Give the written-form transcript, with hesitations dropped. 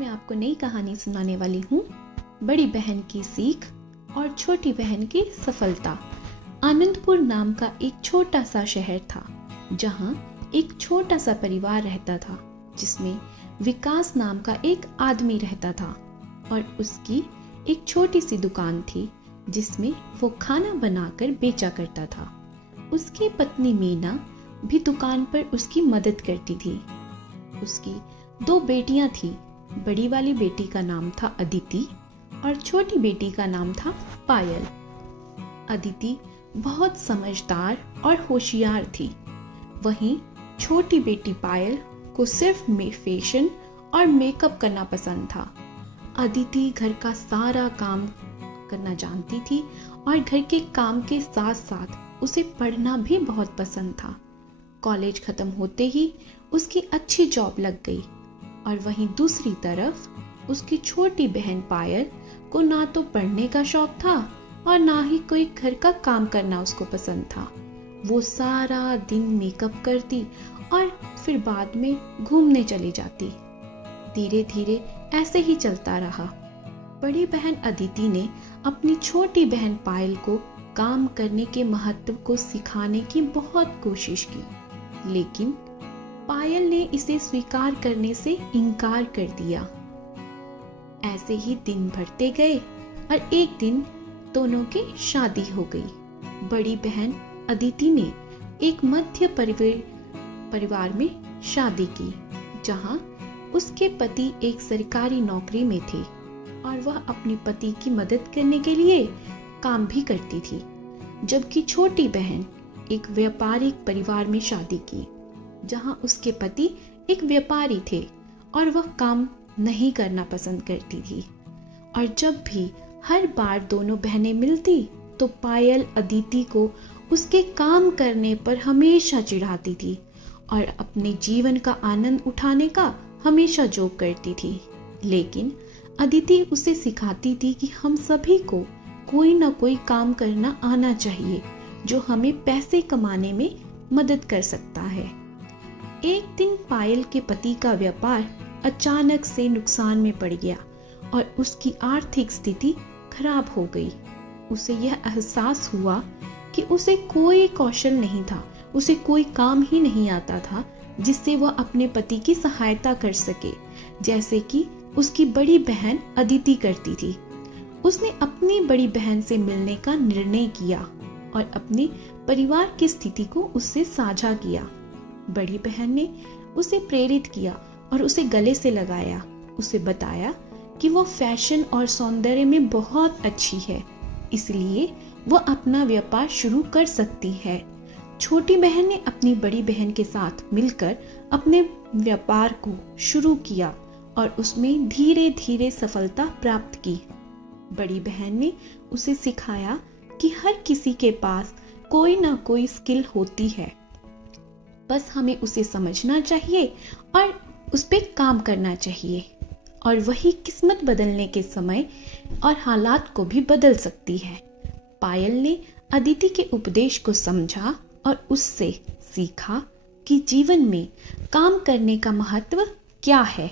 मैं आपको नई कहानी सुनाने वाली हूँ, बड़ी बहन की सीख और छोटी बहन की सफलता। आनंदपुर नाम का एक छोटा सा शहर था, जहाँ एक छोटा सा परिवार रहता था, जिसमें विकास नाम का एक आदमी रहता था और उसकी एक छोटी सी दुकान थी, जिसमें वो खाना बनाकर बेचा करता था। उसकी पत्नी मीना भी दुकान पर उसकी मदद करती थी। उसकी 2 बेटियां थी। बड़ी वाली बेटी का नाम था अदिति और छोटी बेटी का नाम था पायल। अदिति बहुत समझदार और होशियार थी। वहीं छोटी बेटी पायल को सिर्फ फैशन और मेकअप करना पसंद था। अदिति घर का सारा काम करना जानती थी और घर के काम के साथ साथ उसे पढ़ना भी बहुत पसंद था। कॉलेज खत्म होते ही उसकी अच्छी जॉब लग गई और वहीं दूसरी तरफ उसकी छोटी बहन पायल को ना तो पढ़ने का शौक था और ना ही कोई घर का काम करना उसको पसंद था। वो सारा दिन मेकअप करती और फिर बाद में घूमने चली जाती। धीरे धीरे ऐसे ही चलता रहा। बड़ी बहन अदिति ने अपनी छोटी बहन पायल को काम करने के महत्व को सिखाने की बहुत कोशिश की, लेकिन पायल ने इसे स्वीकार करने से इनकार कर दिया। ऐसे ही दिन बढ़ते गए और एक दिन दोनों की शादी हो गई। बड़ी बहन अदिति ने एक मध्य परिवार में शादी की, जहां उसके पति एक सरकारी नौकरी में थे और वह अपने पति की मदद करने के लिए काम भी करती थी। जबकि छोटी बहन एक व्यापारिक परिवार में शादी की, जहां उसके पति एक व्यापारी थे और वह काम नहीं करना पसंद करती थी। और जब भी हर बार दोनों बहनें मिलती तो पायल अदिति को उसके काम करने पर हमेशा चिढ़ाती थी और अपने जीवन का आनंद उठाने का हमेशा जोक करती थी। लेकिन अदिति उसे सिखाती थी कि हम सभी को कोई ना कोई काम करना आना चाहिए, जो हमें पैसे कमाने में मदद कर सकता है। एक दिन पायल के पति का व्यापार अचानक से नुकसान में पड़ गया और उसकी आर्थिक स्थिति खराब हो गई। उसे यह एहसास हुआ कि उसे कोई कौशल नहीं था, उसे कोई काम ही नहीं आता था जिससे वह अपने पति की सहायता कर सके, जैसे कि उसकी बड़ी बहन अदिति करती थी। उसने अपनी बड़ी बहन से मिलने का निर्णय किया और अपने परिवार की स्थिति को उससे साझा किया। बड़ी बहन ने उसे प्रेरित किया और उसे गले से लगाया। उसे बताया कि वो फैशन और सौंदर्य में बहुत अच्छी है, इसलिए वह अपना व्यापार शुरू कर सकती है। छोटी बहन ने अपनी बड़ी बहन के साथ मिलकर अपने व्यापार को शुरू किया और उसमें धीरे धीरे सफलता प्राप्त की। बड़ी बहन ने उसे सिखाया कि हर किसी के पास कोई ना कोई स्किल होती है, बस हमें उसे समझना चाहिए और उस पर काम करना चाहिए, और वही किस्मत बदलने के समय और हालात को भी बदल सकती है। पायल ने अदिति के उपदेश को समझा और उससे सीखा कि जीवन में काम करने का महत्व क्या है।